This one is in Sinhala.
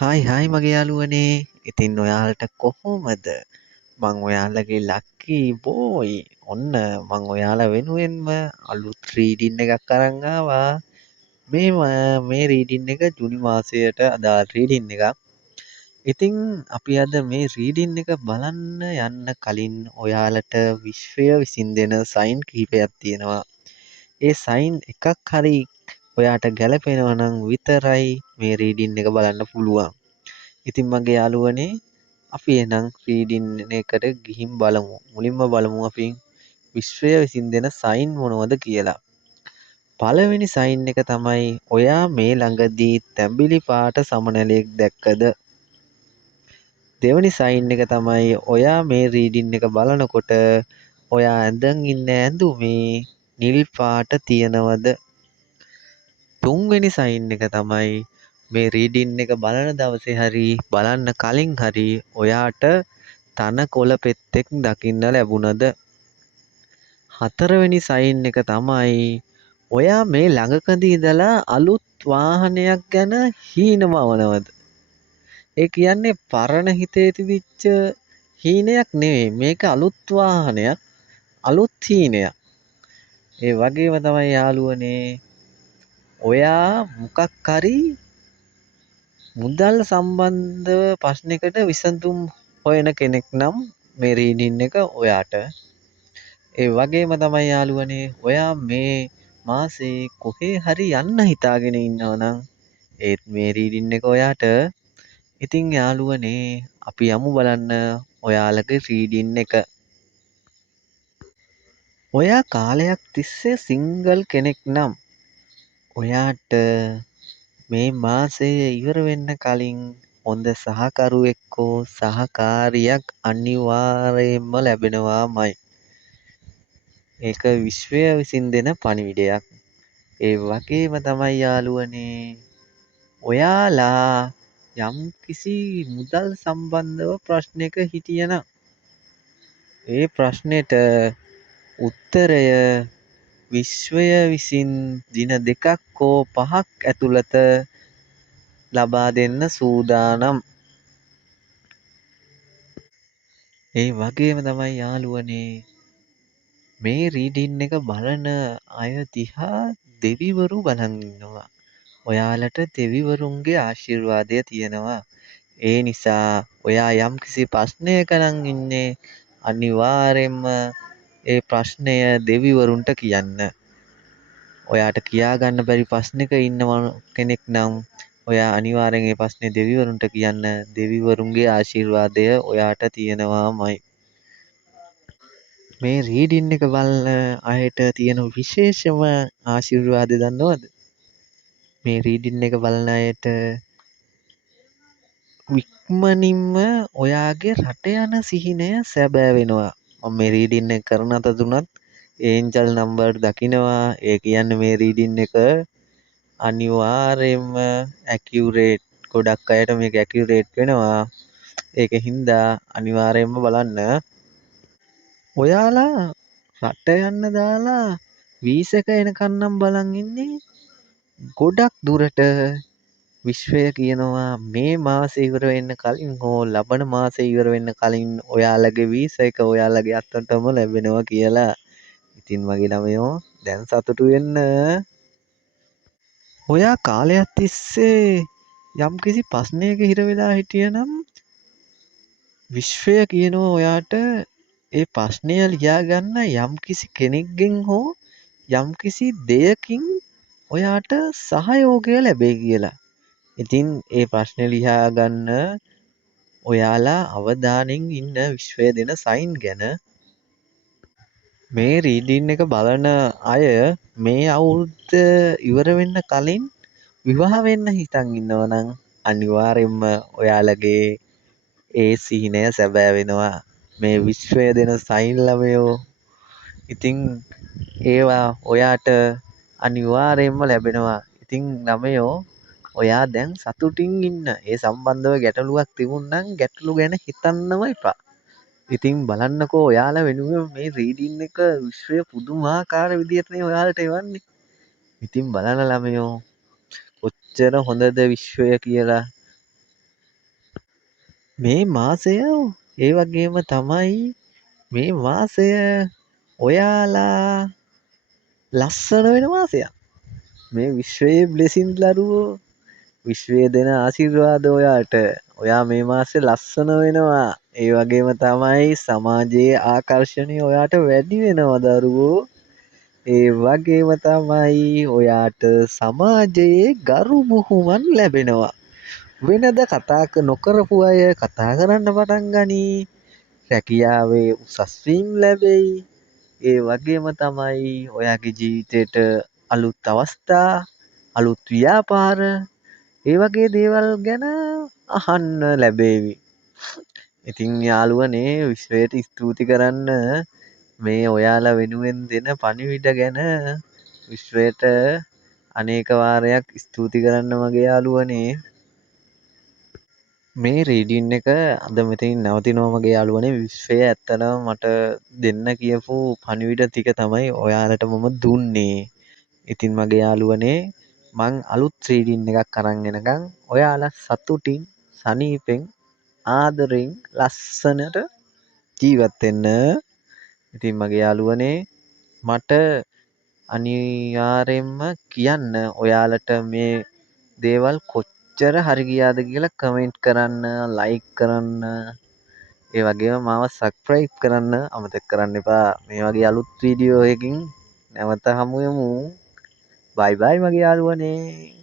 හායි හායි මගේ යාළුවනේ. ඉතින් ඔයාලට කොහොමද? මං ඔයාලගේ ලක්කි බෝයි. ඔන්න මං ඔයාලා වෙනුවෙන්ම අලුත් රීඩින් එකක් අරන් ආවා. මේ රීඩින් එක ජුනි මාසයට අදාළ රීඩින් එකක්. ඉතින් අපි අද මේ රීඩින් එක බලන්න යන්න කලින් ඔයාලට විශ්වය විසින් දෙන සයින් කිහිපයක් තියෙනවා. ඒ සයින් එකක් හරි ඔයාට ගැලපෙනවා නම් විතරයි මේ රීඩින් එක බලන්න පුළුවන්. ඉතින් මගේ යාළුවනේ අපි එහෙනම් රීඩින් එකට ගිහින් බලමු. මුලින්ම බලමු අපි විශ්වය විසින් දෙන සයින් මොනවද කියලා. පළවෙනි සයින් එක තමයි ඔයා මේ ළඟදී තැඹිලි පාට සමනලයක් දැක්කද? දෙවෙනි සයින් එක තමයි ඔයා මේ රීඩින් එක බලනකොට ඔයා ඇඳන් ඉන්න ඇඳුමේ නිල් පාට තියනවද? තුන්වෙනි සයින් එක තමයි මේ රීඩින් එක බලන දවසේ හරි බලන්න කලින් හරි ඔයාට තනකොළ පෙත්තෙක් දකින්න ලැබුණද? හතරවෙනි සයින් එක තමයි ඔයා මේ ළඟකදී ඉඳලා අලුත් වාහනයක් ගැන හීනමවනවද? ඒ කියන්නේ පරණ හිතේ තිබිච්ච හීනයක් නෙවෙයි. මේක අලුත් වාහනයක්, අලුත් හීනයක්. ඒ වගේම තමයි යාළුවනේ ඔයා මොකක් හරි මුදල් සම්බන්ධව ප්‍රශ්නයකට විසඳුම් හොයන කෙනෙක් නම් මේ රීඩින් එක ඔයාට. ඒ වගේම තමයි යාළුවනේ ඔයා මේ මාසේ කොහේ හරි යන්න හිතාගෙන ඉන්නවා නම් ඒත් මේ රීඩින් එක ඔයාට. ඉතින් යාළුවනේ අපි යමු බලන්න ඔයාලගේ රීඩින් එක. ඔයා කාලයක් තිස්සේ සිංගල් කෙනෙක් නම් ඔයාට මේ මාසය ඉවර වෙන්න කලින් හොඳ සහකරුවෙක් හෝ සහකාරියක් අනිවාර්යයෙන්ම ලැබෙනවාමයි. ඒක විශ්වය විසින් දෙන පණිවිඩයක්. ඒ වගේම තමයි යාළුවනේ ඔයාලා යම්කිසි මුදල් සම්බන්ධව ප්‍රශ්නයක හිටියනම් ඒ ප්‍රශ්නෙට උත්තරය විශ්වය විසින් දින 2ක් හෝ 5ක් ඇතුළත ලබා දෙන්න සූදානම්. ඒ වගේම තමයි යාළුවනේ මේ රීඩින් එක බලන අය දිහා දෙවිවරු බලන් ඉන්නවා. ඔයාලට දෙවිවරුන්ගේ ආශිර්වාදය තියෙනවා. ඒ නිසා ඔයා යම්කිසි ප්‍රශ්නයක නම් ඉන්නේ අනිවාර්යෙන්ම ඒ ප්‍රශ්නය දෙවිවරුන්ට කියන්න. ඔයාට කියාගන්න බැරි ප්‍රශ්නෙක ඉන්නව කෙනෙක් නම් ඔයා අනිවාර්යෙන් ඒ ප්‍රශ්නේ දෙවිවරුන්ට කියන්න. දෙවිවරුන්ගේ ආශිර්වාදය ඔයාට තියෙනවාමයි. මේ රීඩින් එක බලන අයට තියෙන විශේෂම ආශිර්වාදය දන්නවද? මේ රීඩින් එක බලන අයට ඉක්මනින්ම ඔයාගේ රට යන සිහිනය සැබෑ වෙනවා. මම මේ රීඩින් එක කරන අතරතුරත් ඒන්ජල් නම්බර් දකිනවා. ඒ කියන්නේ මේ රීඩින් එක අනිවාර්යයෙන්ම ඇකියුරේට්. ගොඩක් අයට මේක ඇකියුරේට් වෙනවා. ඒක හින්දා අනිවාර්යයෙන්ම බලන්න. ඔයාලා රට යන්න දාලා වීසක එනකන් නම් බලන් ඉන්නේ. ගොඩක් දුරට විශ්වය කියනවා මේ මාසේ ඉවර වෙන්න කලින් හෝ ලබන මාසේ ඉවර වෙන්න කලින් ඔයාලගේ වීසා එක ඔයාලගේ අතටම ලැබෙනවා කියලා. ඉතින් මගේ ළමයෝ දැන් සතුටු වෙන්න. ඔයා කාලයක් තිස්සේ යම්කිසි ප්‍රශ්නයක හිර වෙලා හිටියනම් විශ්වය කියනවා ඔයාට ඒ ප්‍රශ්නය ලියාගන්න යම්කිසි කෙනෙක්ගෙන් හෝ යම්කිසි දෙයකින් ඔයාට සහයෝගය ලැබෙයි කියලා. ඉතින් ඒ ප්‍රශ්නේ ලියාගන්න ඔයාලා අවධානයෙන් ඉන්න විශ්වය දෙන සයින් ගැන. මේ රීඩින් එක බලන අය මේ අවුරුද්ද ඉවර වෙන්න කලින් විවාහ වෙන්න හිතන් ඉන්නවා නම් අනිවාර්යෙන්ම ඔයාලගේ ඒ සිහිනය සැබෑ වෙනවා. මේ විශ්වය දෙන සයින් ළමයෝ. ඉතින් ඒවා ඔයාට අනිවාර්යෙන්ම ලැබෙනවා. ඉතින් ළමයෝ ඔයා දැන් සතුටින් ඉන්න. ඒ සම්බන්ධව ගැටලුවක් තිබුණනම් ගැටලු ගැන හිතන්නම එපා. ඉතින් බලන්නකෝ ඔයාලා වෙනුවෙන් මේ රීඩින් එක විශ්වය පුදුමාකාර විදිහටනේ ඔයාලට එවන්නේ. ඉතින් බලන්න ළමයෝ කොච්චර හොඳද විශ්වය කියලා. මේ මාසය ඒ වගේම තමයි මේ මාසය ඔයාලා ලස්සන වෙන මාසයක්. මේ විශ්වයේ බ්ලෙසින් දරුවෝ විශ්වය දෙන ආශිර්වාද ඔයාට. ඔයා මේ මාසේ ලස්සන වෙනවා. ඒ වගේම තමයි සමාජයේ ආකර්ෂණය ඔයාට වැඩි වෙනවා දරුවෝ. ඒ වගේම තමයි ඔයාට සමාජයේ ගරු බුහුමන් ලැබෙනවා. වෙනද නොකරපු අය කතා කරන්න පටන් ගනී. රැකියාවේ උසස් වීම් ලැබෙයි. ඒ වගේම තමයි ඔයාගේ ජීවිතේට අලුත් අවස්ථා, අලුත් ව්‍යාපාර, ඒ වගේ දේවල් ගැන අහන්න ලැබේවි. ඉතින් යාළුවනේ විශ්වයට ස්තුති කරන්න මේ ඔයාලා වෙනුවෙන් දෙන පණිවිඩ ගැන විශ්වයට අනේක වාරයක් ස්තුති කරන්න මගේ යාළුවනේ. මේ රීඩින් එක අද මෙතනින් නවතිනවා මගේ යාළුවනේ. විශ්වය ඇත්තටම මට දෙන්න කියපු පණිවිඩ ටික තමයි ඔයාලට මම දුන්නේ. ඉතින් මගේ යාළුවනේ මං අලුත් රීඩින් එකක් අරන් එනකම් ඔයාලා සතුටින් සනීපෙන් ආදරෙන් ලස්සනට ජීවත් වෙන්න. ඉතින් මගේ යාළුවනේ මට අනිවාර්යෙන්ම කියන්න ඔයාලට මේ දේවල් කොච්චර හරි ගියාද කියලා කමෙන්ට් කරන්න, ලයික් කරන්න, ඒ වගේම මාව සබ්ස්ක්‍රයිබ් කරන්න අමතක කරන්න එපා. මේ වගේ අලුත් වීඩියෝ එකකින් නැවත හමු වෙමු. බයි බයි මගේ යාළුවනේ.